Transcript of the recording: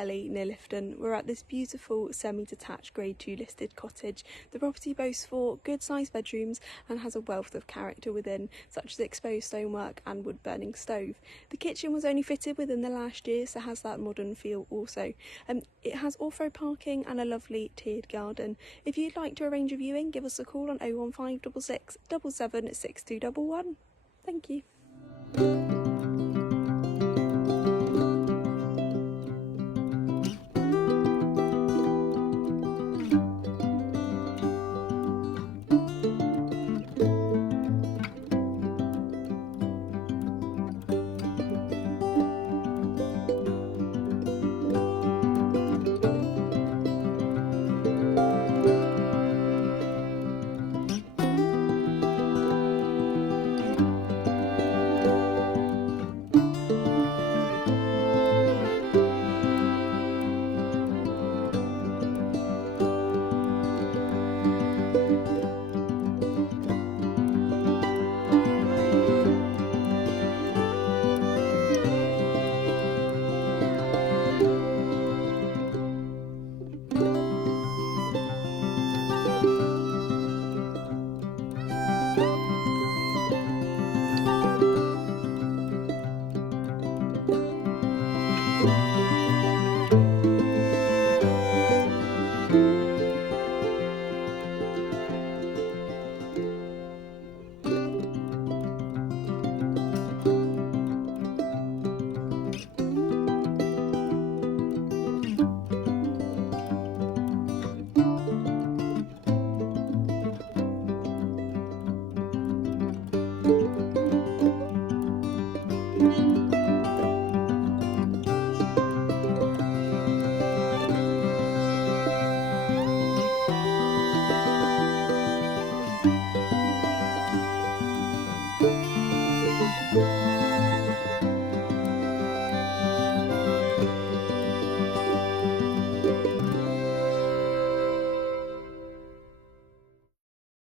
Pelly near Lifton. We're at this beautiful semi-detached Grade 2 listed cottage. The property boasts 4 good-sized bedrooms and has a wealth of character within, such as exposed stonework and wood-burning stove. The kitchen was only fitted within the last year, so has that modern feel also. It has off-road parking and a lovely tiered garden. If you'd like to arrange a viewing, give us a call on 01566 77 6211. Thank you.